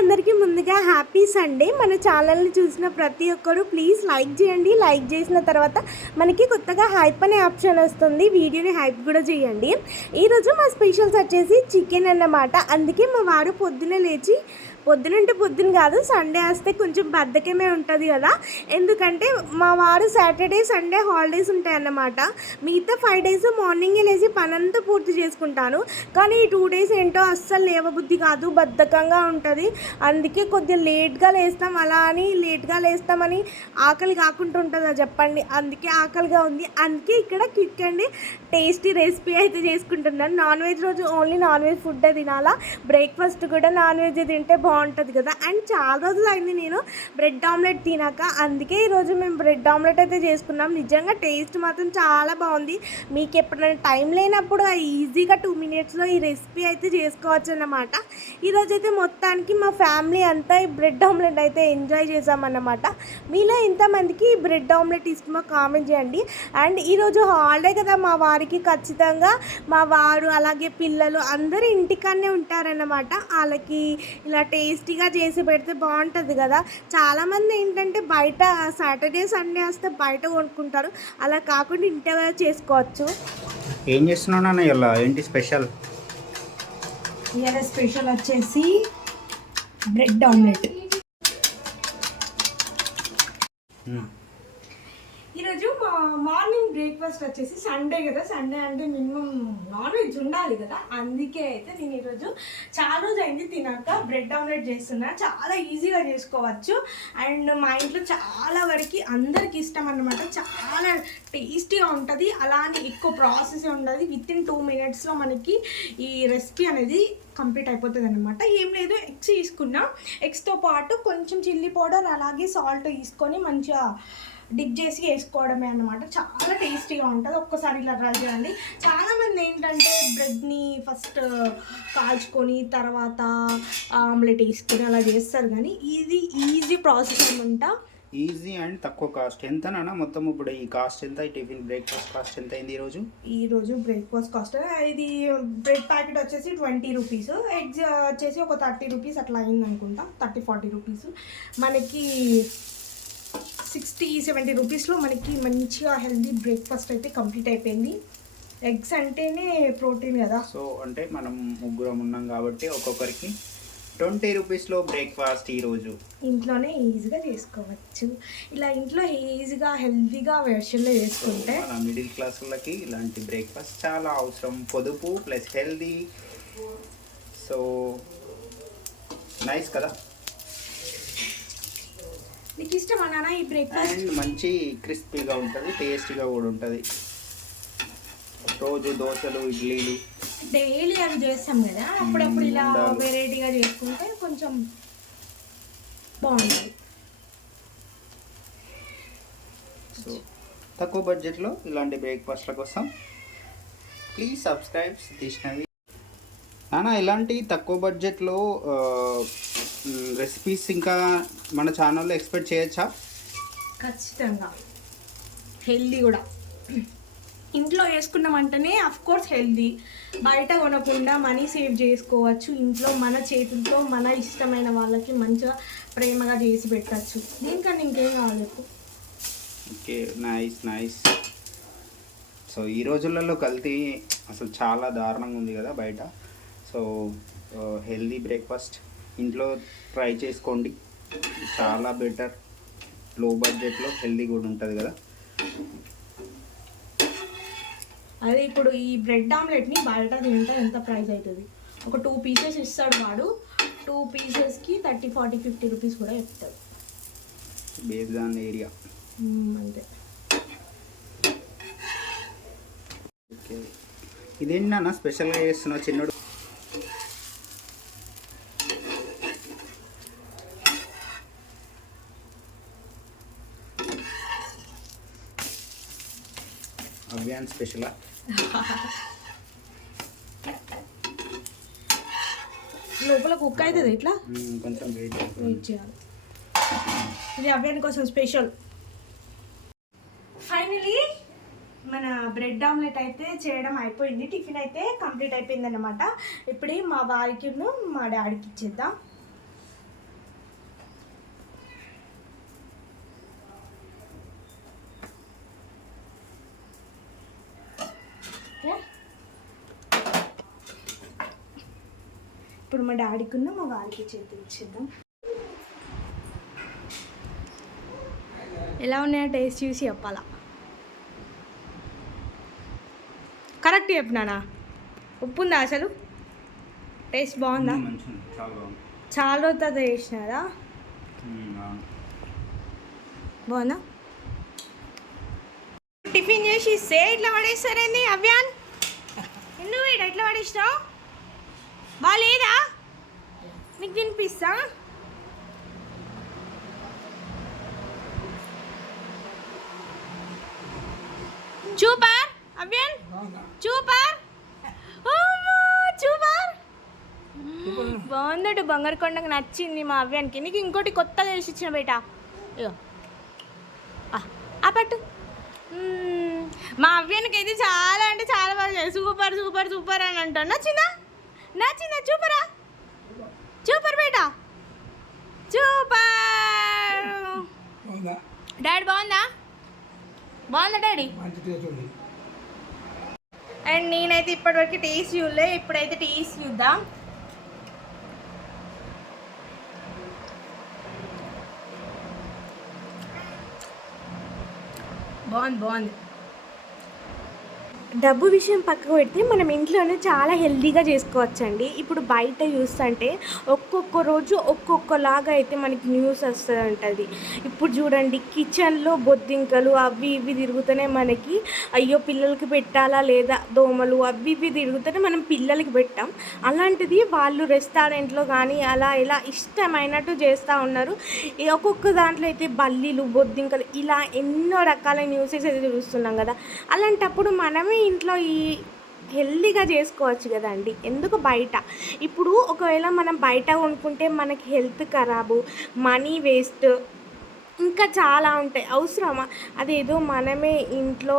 అందరికీ ముందుగా happy Sunday. మన ఛానల్ని చూసిన ప్రతి ఒక్కరు ప్లీజ్ లైక్ చేయండి. లైక్ చేసిన తర్వాత మనకి కొత్తగా హైప్ అనే ఆప్షన్ వస్తుంది, వీడియోని హైప్ కూడా చేయండి. ఈరోజు మా స్పెషల్స్ వచ్చేసి చికెన్ అన్నమాట. అందుకే మా వారు పొద్దున్నే లేచి, పొద్దునంటే పొద్దున కాదు, సండే వస్తే కొంచెం బద్ధకమే ఉంటుంది కదా, ఎందుకంటే మా వారు సాటర్డే సండే హాలిడేస్ ఉంటాయన్నమాట. మిగతా 5 days మార్నింగే లేచి పనంతా పూర్తి చేసుకుంటాను, కానీ ఈ 2 days ఏంటో అస్సలు లేవబుద్ధి కాదు, బద్ధకంగా ఉంటుంది. అందుకే కొద్దిగా లేట్గా లేస్తాం. అలా అని లేట్గా లేస్తామని ఆకలి కాకుండా ఉంటుందా చెప్పండి? అందుకే ఆకలిగా ఉంది. అందుకే ఇక్కడ క్విక్ అండి టేస్టీ రెసిపీ అయితే చేసుకుంటున్నాను. నాన్ వెజ్ రోజు ఓన్లీ నాన్ వెజ్ ఫుడ్డే తినాలా, బ్రేక్ఫాస్ట్ కూడా నాన్ వెజ్ తింటే బాగుంటుంది కదా. అండ్ చాలా రోజులు అయింది నేను బ్రెడ్ ఆమ్లెట్ తినాక, అందుకే ఈరోజు మేము బ్రెడ్ ఆమ్లెట్ అయితే చేసుకున్నాం. నిజంగా టేస్ట్ మాత్రం చాలా బాగుంది. మీకు ఎప్పుడైనా టైం లేనప్పుడు ఈజీగా 2 minutesలో ఈ రెసిపీ అయితే చేసుకోవచ్చు అన్నమాట. ఈరోజు అయితే మొత్తానికి మా ఫ్యామిలీ అంతా ఈ బ్రెడ్ ఆమ్లెట్ అయితే ఎంజాయ్ చేసామన్నమాట. మీలో ఎంతమందికి ఈ బ్రెడ్ ఆమ్లెట్ ఇష్టమో కామెంట్ చేయండి. అండ్ ఈరోజు హాలిడే కదా, మా వారికి ఖచ్చితంగా మా వారు అలాగే పిల్లలు అందరూ ఇంటికాడనే ఉంటారన్నమాట. వాళ్ళకి ఇలా టేస్టీగా చేసి పెడితే బాగుంటుంది కదా. చాలామంది ఏంటంటే బయట సాటర్డే సండే వస్తే బయట కొనుక్కుంటారు, అలా కాకుండా ఇంట్లో చేసుకోవచ్చు. ఏం చేస్తున్నావు నాన్న? ఇలా ఏంటి స్పెషల్? ఇవాళ స్పెషల్ వచ్చేసి బ్రెడ్ ఆమ్లెట్. ఈరోజు మార్నింగ్ బ్రేక్ఫాస్ట్ వచ్చేసి సండే కదా, సండే అంటే మినిమం నాన్ వెజ్ ఉండాలి కదా, అందుకే అయితే నేను ఈరోజు చాలా రోజు అయింది తినాక బ్రెడ్ ఆమ్లెట్ చేస్తున్నా. చాలా ఈజీగా చేసుకోవచ్చు అండ్ మా ఇంట్లో చాలా వరకు అందరికి ఇష్టం అన్నమాట. చాలా టేస్టీగా ఉంటుంది, అలానే ఎక్కువ ప్రాసెస్ ఉండదు. వితిన్ 2 minutesలో మనకి ఈ రెసిపీ అనేది కంప్లీట్ అయిపోతుంది అనమాట. ఏం లేదు, ఎగ్స్ తీసుకున్నా, ఎగ్స్తో పాటు కొంచెం చిల్లీ పౌడర్ అలాగే సాల్ట్ తీసుకొని మంచిగా డిప్ చేసి వేసుకోవడమే అన్నమాట. చాలా టేస్టీగా ఉంటుంది, ఒక్కసారి ఇలా ట్రై చేయండి. చాలామంది ఏంటంటే బ్రెడ్ని ఫస్ట్ కాల్చుకొని తర్వాత ఆమ్లెట్ వేసుకొని అలా చేస్తారు, కానీ ఇది ఈజీ ప్రాసెస్ అనమాట. ఈజీ అండ్ తక్కువ కాస్ట్. ఎంతనా మొత్తం ఇప్పుడు ఈ కాస్ట్ ఎంత? ఈ టిఫిన్ బ్రేక్ఫాస్ట్ కాస్ట్ ఎంత అయింది ఈరోజు బ్రేక్ఫాస్ట్ కాస్ట్ ఇది బ్రెడ్ ప్యాకెట్ వచ్చేసి 20 rupees, ఎగ్స్ వచ్చేసి ఒక 30 rupees అట్లా అయింది అనుకుంటా, 30-40 rupees. మనకి 60-70 rupeesలో మనకి మంచిగా హెల్దీ బ్రేక్ఫాస్ట్ అయితే కంప్లీట్ అయిపోయింది. ఎగ్స్ అంటేనే ప్రోటీన్ కదా. సో అంటే మనం ముగ్గురం ఉన్నాం కాబట్టి ఒక్కొక్కరికి 20 rupeesలో బ్రేక్ఫాస్ట్ ఈరోజు ఇంట్లోనే ఈజీగా చేసుకోవచ్చు. ఇలా ఇంట్లో ఈజీగా హెల్దీగా వెర్షన్లో చేసుకుంటే మన మిడిల్ క్లాస్ వాళ్ళకి ఇలాంటి బ్రేక్ఫాస్ట్ చాలా అవసరం. పొదుపు ప్లస్ హెల్దీ, సో నైస్ కదా. నీకు ఇష్టమా నాన్న ఈ బ్రేక్ఫాస్ట్? అండ్ మంచి క్రిస్పీగా ఉంటుంది, టేస్టీగా కూడా ఉంటుంది. రోజు దోశలు ఇడ్లీలు డైలీ అవి చేస్తాం కదా, అప్పుడప్పుడు ఇలా వెరైటీగా చేసుకుంటే కొంచెం బాగుంటుంది. సో తక్కువ బడ్జెట్లో ఇలాంటి బ్రేక్ఫాస్ట్ల కోసం ప్లీజ్ సబ్స్క్రైబ్ సతీష్ నవి. నాన్న, ఇలాంటి తక్కువ బడ్జెట్లో రెసిపీస్ ఇంకా మన ఛానల్లో ఎక్స్పెక్ట్ చేయొచ్చా? ఖచ్చితంగా హెల్దీ కూడా. ఇంట్లో వేసుకున్నామంటేనే కోర్స్ హెల్దీ, బయట కొనకుండా మనీ సేవ్ చేసుకోవచ్చు. ఇంట్లో మన చేతులతో మన ఇష్టమైన వాళ్ళకి మంచిగా ప్రేమగా చేసి పెట్టచ్చు. దీనికన్నా ఇంకేం కావాలి? Okay, nice nice. సో ఈ రోజులలో కల్తీ అసలు చాలా దారుణంగా ఉంది కదా బయట. సో హెల్దీ బ్రేక్ఫాస్ట్ ఇంట్లో ట్రై చేసుకోండి, చాలా బెటర్. లో బడ్జెట్లో హెల్దీ కూడా ఉంటుంది కదా. అదే ఇప్పుడు ఈ బ్రెడ్ ఆమ్లెట్ని బయట తింటే ఎంత ప్రైస్ అవుతుంది? ఒక 2 pieces ఇస్తాడు వాడు, 2 piecesకి 30-40-50 rupees కూడా చెప్తాడు, బేస్డ్ ఆన్ ఏరియా. అంతే. ఓకే, ఇదేంటి నాన్న స్పెషల్గా చేస్తున్నావు చిన్నడు? అవ్యాన్ స్పెషలా? లోపల కుక్ అవుతుంది ఇట్లా, కొంచెం వెయిట్ చేయాలి. ఇది అవ్యాన్ కోసం స్పెషల్. ఫైనలీ మన బ్రెడ్ ఆమ్లెట్ అయితే చేయడం అయిపోయింది, టిఫిన్ అయితే కంప్లీట్ అయిపోయింది అన్నమాట. ఇప్పుడు మా వారికి మా డాడీకి ఇచ్చేద్దాం. ఇప్పుడు మా డాడీకి ఉన్న మా వారికి చేతులు ఇచ్చేద్దాం. ఎలా ఉన్నాయో టేస్ట్ చూసి చెప్పాలా. కరెక్ట్ చెప్పినానా? ఉప్పు ఉందా అసలు? టేస్ట్ బాగుందా? చాలా రోజు తర్వాత చేసినారా? బాగుందా? టిఫిన్ చేసి ఇస్తే ఇట్లా పడేస్తారేంది అవ్యాన్? ఎందుకు వీడు ఎట్లా పడేసినావు? బాగాలేదా? నీకు తినిపిస్తా. Super Avyaan, super, super. బాగుందట, బంగారు కొండకు నచ్చింది మా అవ్యానికి. నీకు ఇంకోటి కొత్తగా తెలిసి ఇచ్చిన బేట. ఇగో ఆ పట్టు. మా అవ్యానికి అయితే చాలా అంటే చాలా బాగా సూపర్ సూపర్ సూపర్ అని అంటాను. నచ్చిందా? నచ్చిందా? చూపరా, చూపర్ బేట, చూపర్. డాడీ బాగుందా? బాగుందా డాడీ? అండ్ నేనైతే ఇప్పటివరకు టేస్ట్ చూడలే, ఇప్పుడైతే టేస్ట్ చూద్దాం. బాగుంది. డబ్బు విషయం పక్కకు పెడితే మనం ఇంట్లోనే చాలా హెల్తీగా చేసుకోవచ్చండి. ఇప్పుడు బయట చూస్తుంటే ఒక్కొక్క రోజు ఒక్కొక్కలాగా అయితే మనకి న్యూస్ వస్తూ ఉంటుంది. ఇప్పుడు చూడండి, కిచెన్లో బొద్దింకలు అవి ఇవి తిరుగుతూనే మనకి అయ్యో పిల్లలకి పెట్టాలా లేదా, దోమలు అవి ఇవి తిరుగుతూనే మనం పిల్లలకి పెట్టాం. అలాంటిది వాళ్ళు రెస్టారెంట్లో కానీ అలా ఇలా ఇష్టమైనట్టు చేస్తూ ఉన్నారు. ఒక్కొక్క దాంట్లో అయితే బల్లీలు బొద్దింకలు ఇలా ఎన్నో రకాల న్యూసెస్ అయితే చూస్తున్నాం కదా. అలాంటప్పుడు మనమే ఇంట్లో ఈ హెల్తీగా చేసుకోవచ్చు కదండి. ఎందుకు బయట? ఇప్పుడు ఒకవేళ మనం బయట కొనుక్కుంటే మనకి హెల్త్ ఖరాబు, మనీ వేస్ట్, ఇంకా చాలా ఉంటాయి. అవసరమా? అదేదో మనమే ఇంట్లో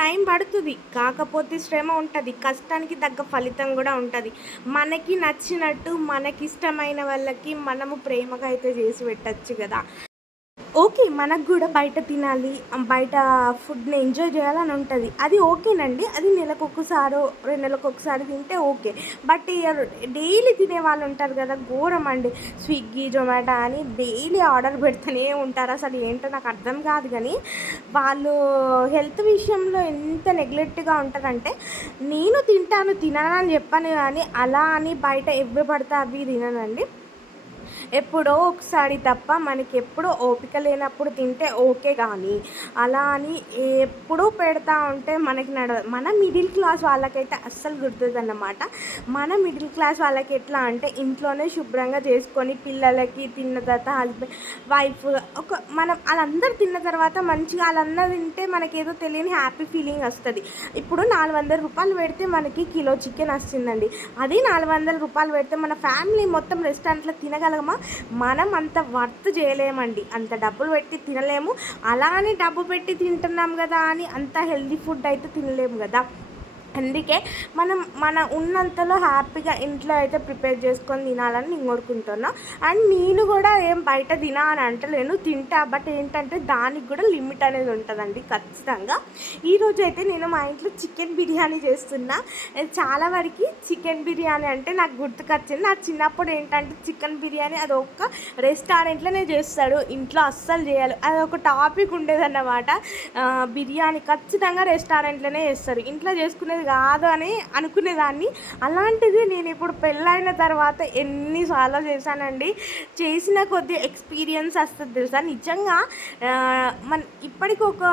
టైం పడుతుంది, కాకపోతే శ్రమ ఉంటుంది, కష్టానికి తగ్గ ఫలితం కూడా ఉంటుంది. మనకి నచ్చినట్టు మనకి ఇష్టమైన వాళ్ళకి మనము ప్రేమగా అయితే చేసి పెట్టచ్చు కదా. ఓకే, మనకు కూడా బయట తినాలి, బయట ఫుడ్ని ఎంజాయ్ చేయాలని ఉంటుంది. అది ఓకేనండి. అది నెలకు ఒక్కసారో 2 నెలలకు ఒకసారి తింటే ఓకే. బట్ డైలీ తినే వాళ్ళు ఉంటారు కదా, ఘోరం అండి. స్విగ్గీ జొమాటో అని డైలీ ఆర్డర్ పెడుతూనే ఉంటారు. అసలు ఏంటో నాకు అర్థం కాదు. కానీ వాళ్ళు హెల్త్ విషయంలో ఎంత నెగ్లెక్ట్గా ఉంటారంటే, నేను తిననని చెప్పాను కానీ అలా అని బయట ఎవ్వి పడితే అవి తిననండి. ఎప్పుడో ఒకసారి తప్ప మనకి ఎప్పుడూ ఓపిక లేనప్పుడు తింటే ఓకే. కానీ అలా అని ఎప్పుడూ పెడతా ఉంటే మనకి మన మిడిల్ క్లాస్ వాళ్ళకైతే అస్సలు గుర్తుందన్నమాట. మన మిడిల్ క్లాస్ వాళ్ళకి ఎట్లా అంటే ఇంట్లోనే శుభ్రంగా చేసుకొని పిల్లలకి తిన్న తర్వాత హస్బెండ్ వైఫ్ మనం వాళ్ళందరూ తిన్న తర్వాత మంచిగా వాళ్ళందరూ తింటే మనకేదో తెలియని హ్యాపీ ఫీలింగ్ వస్తుంది. ఇప్పుడు 400 రూపాయలు పెడితే మనకి కిలో చికెన్ వస్తుందండి. అదే 400 రూపాయలు పెడితే మన ఫ్యామిలీ మొత్తం రెస్టారెంట్లో తినగలమా? మనం అంత వర్త్ చేయలేమండి, అంత డబ్బులు పెట్టి తినలేము. అలా అని డబ్బు పెట్టి తింటున్నాం కదా అని అంత హెల్దీ ఫుడ్ అయితే తినలేము కదా. అందుకే మన ఉన్నంతలో హ్యాపీగా ఇంట్లో అయితే ప్రిపేర్ చేసుకొని తినాలని నేను కోరుకుంటున్నా. అండ్ నేను కూడా ఏం బయట తినా అని అంటలేను, తింటా. బట్ ఏంటంటే దానికి కూడా లిమిట్ అనేది ఉంటుందండి ఖచ్చితంగా. ఈరోజు అయితే నేను మా ఇంట్లో చికెన్ బిర్యానీ చేస్తున్నా. చాలా వరకు చికెన్ బిర్యానీ అంటే నాకు గుర్తుకొచ్చింది. నా చిన్నప్పుడు ఏంటంటే చికెన్ బిర్యానీ అది ఒక్క రెస్టారెంట్లోనే చేస్తాడు, ఇంట్లో అస్సలు చేయాలి, అది ఒక టాపిక్ ఉండేదన్నమాట. బిర్యానీ ఖచ్చితంగా రెస్టారెంట్లోనే చేస్తారు, ఇంట్లో చేసుకునేది కాదు అని అనుకునేదాన్ని. అలాంటిది నేను ఇప్పుడు పెళ్ళైన తర్వాత ఎన్నిసార్లు చేశానండి. చేసిన కొద్ది ఎక్స్పీరియన్స్ వస్తుంది తెలుసా. నిజంగా ఇప్పటికి ఒక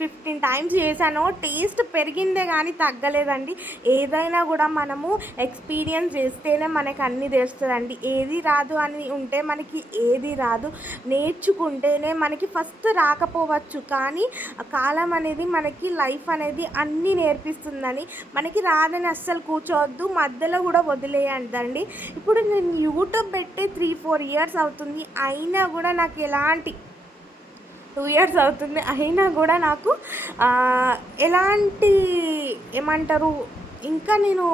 15 టైమ్స్ చేశాను. టేస్ట్ పెరిగిందే కానీ తగ్గలేదండి. ఏదైనా కూడా మనము ఎక్స్పీరియన్స్ చేస్తేనే మనకి అన్నీ తెలుస్తుందండి. ఏది రాదు అని ఉంటే మనకి ఏది రాదు. నేర్చుకుంటేనే మనకి ఫస్ట్ రాకపోవచ్చు, కానీ కాలం అనేది మనకి లైఫ్ అనేది అన్నీ నేర్పిస్తుందని. మనకి రాదని అస్సలు కూర్చోవద్దు, మధ్యలో కూడా వదిలేయద్దండి. ఇప్పుడు నేను యూట్యూబ్ పెట్టి 3-4 ఇయర్స్ అవుతుంది, అయినా కూడా నాకు ఎలాంటి 2 ఇయర్స్ అవుతుంది, అయినా కూడా నాకు ఎలాంటి ఏమంటారు ఇంకా నేను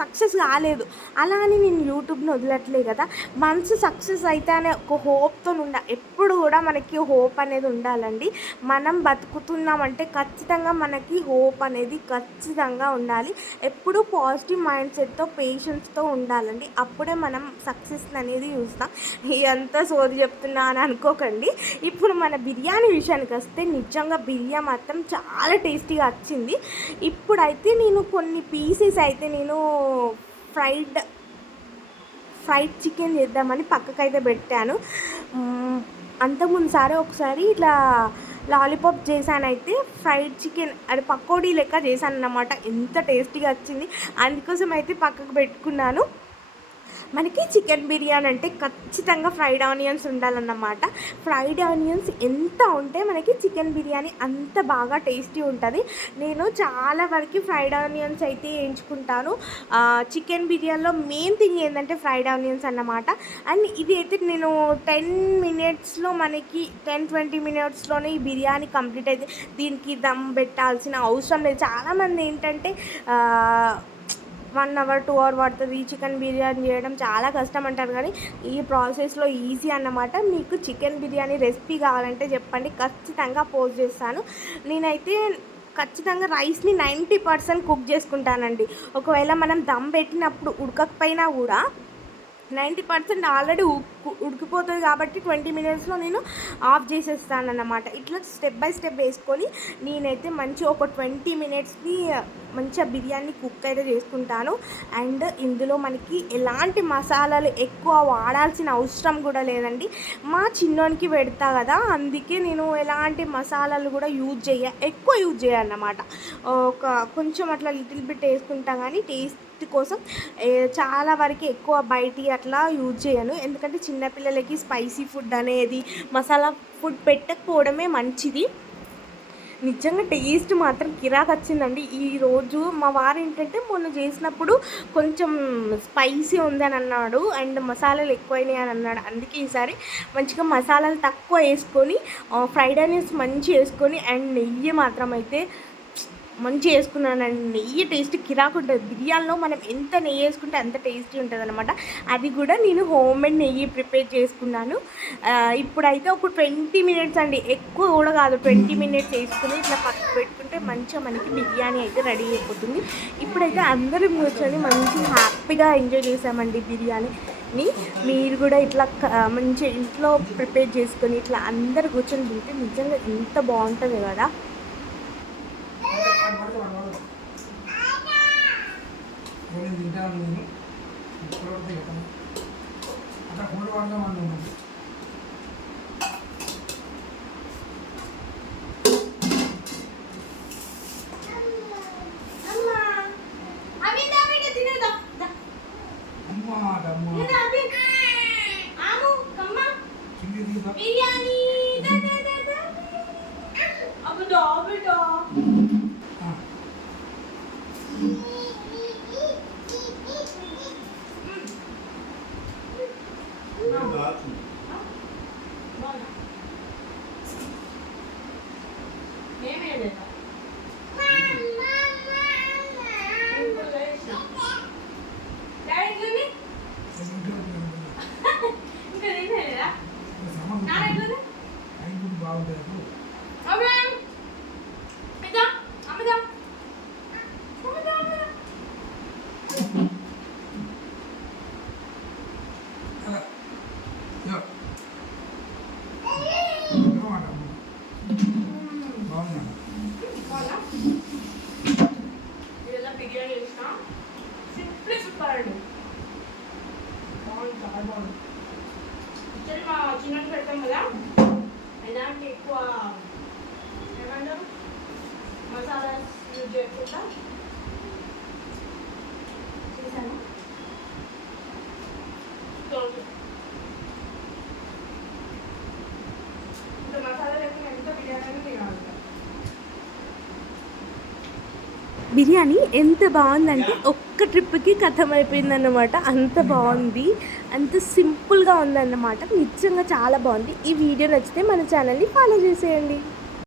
సక్సెస్ కాలేదు. అలా అని నేను యూట్యూబ్ని వదలట్లే కదా. వన్స్ సక్సెస్ అయితే అనే ఒక హోప్తో ఎప్పుడు కూడా మనకి హోప్ అనేది ఉండాలండి. మనం బతుకుతున్నామంటే ఖచ్చితంగా మనకి హోప్ అనేది ఖచ్చితంగా ఉండాలి. ఎప్పుడూ పాజిటివ్ మైండ్ సెట్తో పేషెన్స్తో ఉండాలండి. అప్పుడే మనం సక్సెస్ అనేది చూస్తాం. ఇదంతా సోది చెప్తున్నా అని అనుకోకండి. ఇప్పుడు మన బిర్యానీ విషయానికి వస్తే నిజంగా బిర్యానీ మాత్రం చాలా టేస్టీగా వచ్చింది. ఇప్పుడైతే నేను కొన్ని పీసెస్ అయితే నేను ఫ్రైడ్ చికెన్ చేద్దామని పక్కకైతే పెట్టాను. అంతకుముందుసారి ఒకసారి ఇట్లా లాలీపాప్ చేశానైతే ఫ్రైడ్ చికెన్ అది పకోడీ లెక్క చేశాను అన్నమాట. ఎంత టేస్టీగా వచ్చింది. అందుకోసం అయితే పక్కకు పెట్టుకున్నాను. మనకి చికెన్ బిర్యానీ అంటే ఖచ్చితంగా ఫ్రైడ్ ఆనియన్స్ ఉండాలన్నమాట. ఫ్రైడ్ ఆనియన్స్ ఎంత ఉంటే మనకి చికెన్ బిర్యానీ అంత బాగా టేస్టీ ఉంటుంది. నేను చాలా వరకు ఫ్రైడ్ ఆనియన్స్ అయితే వేయించుకుంటాను. చికెన్ బిర్యానీలో మెయిన్ థింగ్ ఏంటంటే ఫ్రైడ్ ఆనియన్స్ అన్నమాట. అండ్ ఇది అయితే నేను 10 మినిట్స్లో మనకి 10-20 మినిట్స్లోనే ఈ బిర్యానీ కంప్లీట్ అయితే దీనికి దమ్ పెట్టాల్సిన అవసరం లేదు. చాలామంది ఏంటంటే 1 అవర్ 2 అవర్ పడుతుంది చికెన్ బిర్యానీ చేయడం, చాలా కష్టం అంటారు. కానీ ఈ ప్రాసెస్లో ఈజీ అన్నమాట. మీకు చికెన్ బిర్యానీ రెసిపీ కావాలంటే చెప్పండి, ఖచ్చితంగా పోస్ట్ చేస్తాను. నేనైతే ఖచ్చితంగా రైస్ని 90% కుక్ చేసుకుంటానండి. ఒకవేళ మనం దమ్ పెట్టినప్పుడు ఉడకకపోయినా కూడా 90% ఆల్రెడీ ఉడికిపోతుంది కాబట్టి 20 మినిట్స్లో నేను ఆఫ్ చేసేస్తాను అన్నమాట. ఇట్లా స్టెప్ బై స్టెప్ వేసుకొని నేనైతే మంచిగా ఒక 20 మినిట్స్ని మంచిగా బిర్యానీ కుక్ అయితే చేసుకుంటాను. అండ్ ఇందులో మనకి ఎలాంటి మసాలాలు ఎక్కువ వాడాల్సిన అవసరం కూడా లేదండి. మా చిన్నోనికి పెడతా కదా, అందుకే నేను ఎలాంటి మసాలాలు కూడా ఎక్కువ యూజ్ చేయన్నమాట. కొంచెం అట్లా లిటిల్ బిట్ వేసుకుంటా కానీ టేస్ట్ కోసం చాలా వరకు ఎక్కువ బయటి అట్లా యూజ్ చేయను. ఎందుకంటే చిన్నపిల్లలకి స్పైసీ ఫుడ్ అనేది మసాలా ఫుడ్ పెట్టకపోవడమే మంచిది. నిజంగా టేస్ట్ మాత్రం కిరాక్ వచ్చిందండి. ఈరోజు మా వారు ఏంటంటే మొన్న చేసినప్పుడు కొంచెం స్పైసీ ఉందని అన్నాడు అండ్ మసాలాలు ఎక్కువైనాయి అని అన్నాడు. అందుకే ఈసారి మంచిగా మసాలాలు తక్కువ వేసుకొని ఫ్రైడ్ ఆనియన్స్ మంచిగా వేసుకొని అండ్ నెయ్యి మాత్రం అయితే మంచిగా వేసుకున్నానండి. నెయ్యి టేస్ట్ కిరాకు ఉంటుంది. బిర్యానీలో మనం ఎంత నెయ్యి వేసుకుంటే అంత టేస్టీ ఉంటుంది అనమాట. అది కూడా నేను హోమ్ మేడ్ నెయ్యి ప్రిపేర్ చేసుకున్నాను. ఇప్పుడైతే ఒక 20 మినిట్స్ అండి, ఎక్కువ కూడా కాదు, 20 మినిట్స్ వేసుకుని ఇట్లా పక్కకు పెట్టుకుంటే మంచిగా మనకి బిర్యానీ అయితే రెడీ అయిపోతుంది. ఇప్పుడైతే అందరం కూర్చొని మంచిగా హ్యాపీగా ఎంజాయ్ చేసామండి బిర్యానీని. మీరు కూడా ఇట్లా మంచిగా ఇంట్లో ప్రిపేర్ చేసుకొని ఇట్లా అందరు కూర్చొని తింటే నిజంగా ఎంత బాగుంటుంది కదా. బిర్యానీ చేసిన సింప్లీ సూపర్ అండి. బాగుంది, చాలా బాగుంది. యాక్చువల్లీ మా చిన్నకి పెడతాం కదా, ఇలాంటి ఎక్కువ ఏమంటారు మసాలా యూజ్ చేయకుండా చేశాను. ఇంకా మసాలా లేకుండా ఎంత బిర్యానీ తినాలి. బిర్యానీ ఎంత బాగుందంటే ఒక్క ట్రిప్కి కథం అయిపోయిందన్నమాట. అంత బాగుంది, అంత సింపుల్గా ఉందన్నమాట. నిజంగా చాలా బాగుంది. ఈ వీడియో నచ్చితే మన ఛానల్ని ఫాలో చేసేయండి.